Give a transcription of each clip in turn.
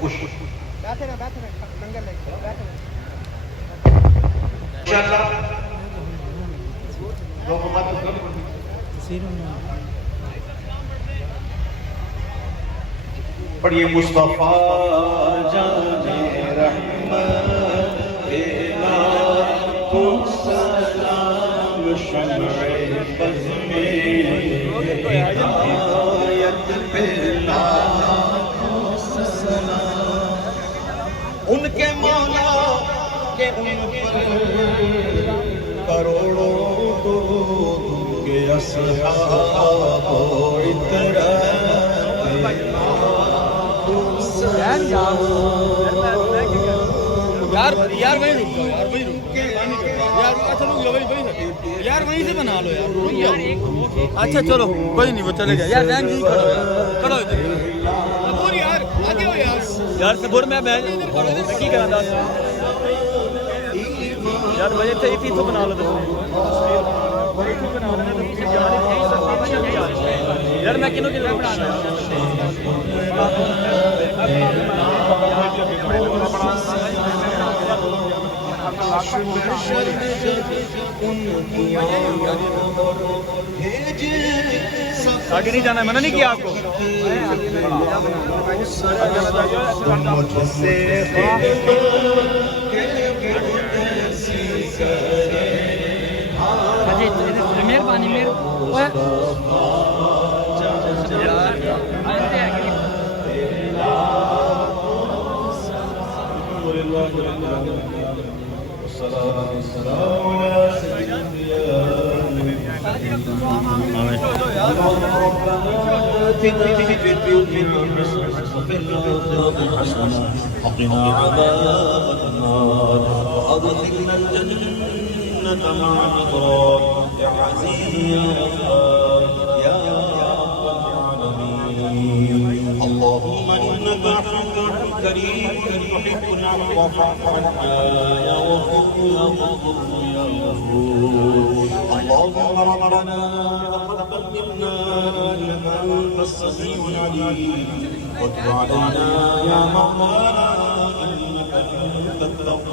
خوش پڑھیے مصطفیٰ جان رحمت سلام شمع بز میں ہدایت پہ ان کے مولا کہ ان پر کروڑوں درود کے اصحاب یار وہیں یار وہیں سے بنا لو یار. اچھا چلو کوئی نہیں وہ چلے گا یار. ذہن جی کھڑو ادھر یار آگے ہو یار سبور میں کی کرا تھا یار وجہ سے ہی تو بنا لو یار میں کنوں کے لیے بنا آگے نہیں جانا ہے منع نہیں کیا آپ کو مہربانی وقنا عذاب النار وأدخلنا الجنة مع الأبرار يا عزيز يا غفار يا رب العالمين. اللهم إنك عفو كريم تحب العفو فاعف عنا يا غفور يا غفور يا غفور. اللهم ربنا تقبل منا إنك أنت السميع العليم وتب علينا يا مولانا إنك أنت التواب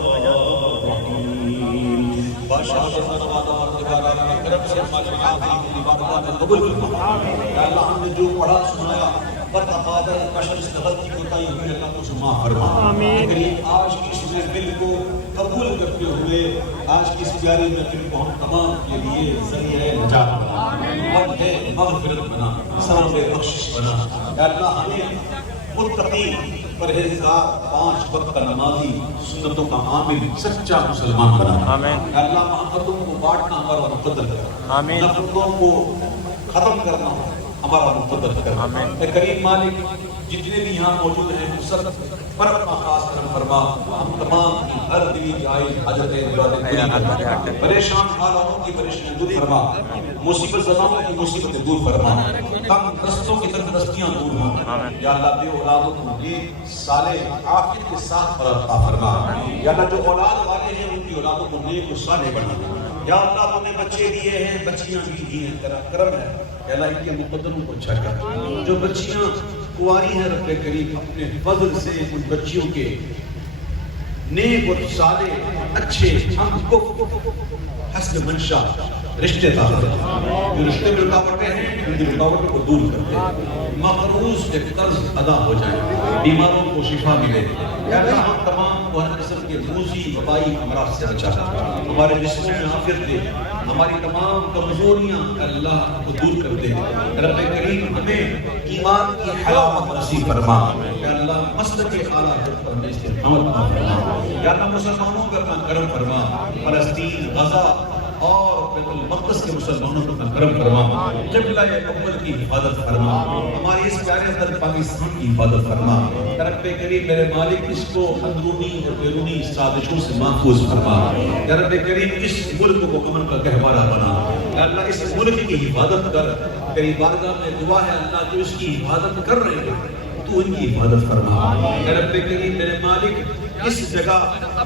الرحيم. بادشاہ کے فرمان پروردگار کے کرم سے ہماری آخری عبادات قبول فرما. یا اللہ ہم نے جو پڑھا سنایا برتقادر بشر اس غلطی کوتاہی ہوئی اللہ کو معاف فرما. آمین. آج کی اس محفل کو قبول کرتے ہوئے آج کی اس پیاری محفل کو ہم تمام کے لیے ذریعہ نجات بنا, وجہ مغفرت بنا, ثواب بخشش بنا. یا اللہ ہمیں متقی پرہیزگار 5 وقت کا نمازی سنتوں کا عامل سچا مسلمان بنا. آمین. یا اللہ محبتوں کو بانٹنا ہمارا مقدر کر. آمین. نفرتوں کو ختم کرنا ہمارا مقدر کر. آمین. اے کریم مالک جتنے بھی یہاں موجود ہیں سب پر اپنا خاص کرم فرما. ہم تمام کی ہر دلی جائز حاجت پریشان حالوں کی پریشانی دور فرما. مصیبت زداؤں کی مصیبتیں دور فرما. تنگ دستوں کی تندرستیاں دور ہوں. یا اللہ بے اولادوں کو یہ صالح عافیت کے ساتھ عطا فرما. یا اللہ جو اولاد والے ہیں ان کی اولادوں کو نیک و صالح بنا. یا اللہ تو نے بچے دیے ہیں بچیاں بھی دی ہیں تیرا کرم ہے. یا اللہ ان کے مقدروں کو اچھا کر. جو بچیاں کواری ہیں رب کریم اپنے فضل سے ان بچیوں کے نیک اور صالح اچھے ہم کو حسن منشا رشتے دار جو رشتے میں رکاوٹیں ہیں ان کی رکاوٹوں کو دور کرتے ہیں. مقروض کے قرض ادا ہو جائیں, بیماروں کو شفا ملے. یا اللہ ہم تمام کو ہر قسم کے موذی وبائی امراض سے بچا. ہمارے جسم میں عافیت دے. ہماری تمام کمزوریاں اللہ کو دور کر دے. رب کریم ہمیں ایمان کی حلاوت نصیب فرما. یا اللہ مسلک اعلیٰ پر ہمیں استقامت فرما. یا اللہ مسلمانوں پر اپنا کرم فرما. فلسطین غزہ اور بیت المقدس کے مسلمانوں پر اپنا کرم فرما. قبلہ اول کی حفاظت فرما. ہماری اس پیارے وطن پاکستان کی حفاظت فرما. رب کریم میرے مالک اس کو اندرونی اور بیرونی سازشوں سے محفوظ فرما. یا رب کریم اس ملک کو امن کا گہوارہ بنا. یا اللہ اس ملک کی حفاظت کر. تیری بارگاہ میں دعا ہے اللہ جو اس کی حفاظت کر رہے ہیں تو ان کی حفاظت فرما. یا رب کریم میرے مالک اس جگہ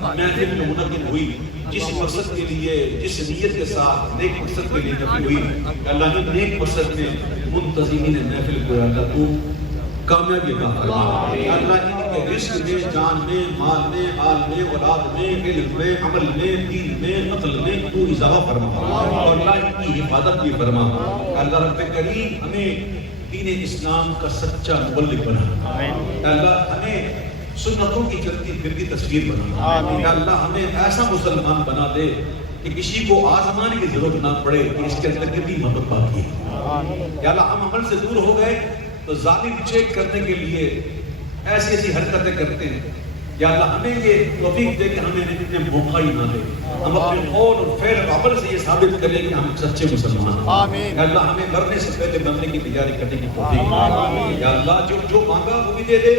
محفل میں منعقد ہوئی جس مقصد کے لیے جس نیت کے ساتھ نیک مقصد کے لیے نفل ہوئی. اللہ نے نیک مقصد میں منتظمین محفل کو اللہ تو کامیابی عطا فرما اللہ ان کے رزق میں جان میں مال میں آل میں اولاد میں علم میں عمل میں دین میں عقل میں تو اضافہ فرما اور اللہ ان کی حفاظت بھی فرما اللہ رب کریم ہمیں دین اسلام کا سچا مبلغ بنا اللہ ہمیں سنتوں کی چلتی پھرتی تصویر بنا اللہ ہمیں ایسا مسلمان بنا دے کہ کسی کو آزمانے کی ضرورت نہ پڑے کہ اس کے اندر کتنی محبت باقی ہے یا اللہ ہم عمل سے دور ہو گئے تو ظالم چیک کرنے کے لیے ایسی ایسی حرکتیں کرتے ہیں یا اللہ ہمیں یہ توفیق دے کہ ہمیں اتنے موقع ہی نہ دے ہم اپنے قول اور فعل اور عمل سے یہ ثابت کریں کہ ہم سچے مسلمان ہیں یا اللہ ہمیں مرنے سے پہلے مرنے کی تیاری کرنے کی توفیق یا اللہ جو مانگا وہ بھی دے دے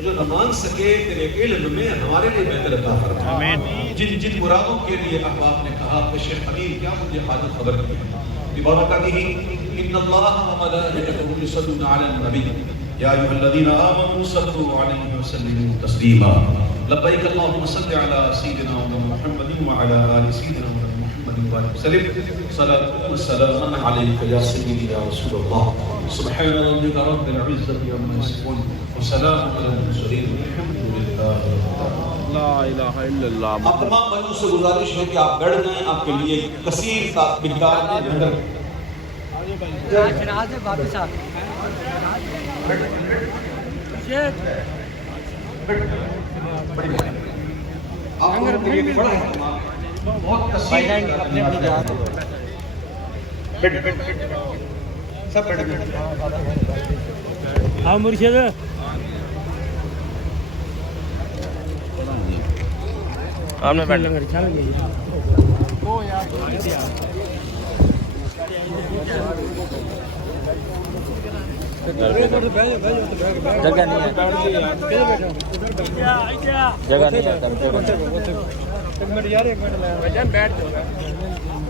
جو نہ مانگ سکے تیرے علم میں ہمارے لیے بہتر عطا فرما جن مرادوں کے لیے اب آپ نے کہا کہ شیخ امیر کیا مجھے حاجت خبر کی ببرکتہ ان اللہ وملائکتہ یصلون علی النبی یا ایھا الذین آمنوا صلوا علیہ وسلموا تسلیما لبیک اللہم صل علی سیدنا محمد وعلی آل سیدنا محمد وسلم صلاۃ والسلام علیک یا سیدی یا رسول اللہ سبحان ربک رب العزة عما یصفون وسلام علی المرسلین والحمد للہ لا الہ الا اللہ اب تمام بھائیوں سے گزارش ہے کہ آپ بیٹھ جائیں آپ کے لیے کثیر مقدار میں لنگر شناز واپس آ بہت کثیر اپنے اپنی جگہ سب بیٹھ جائیں ہاں مرشد آپ نے بیٹھ جگہ نہیں ہے جگہ نہیں ہے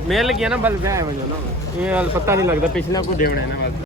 میل گیا نا بل یہ پتہ نہیں لگتا پچھلا کو ڈیونا ہے نا بس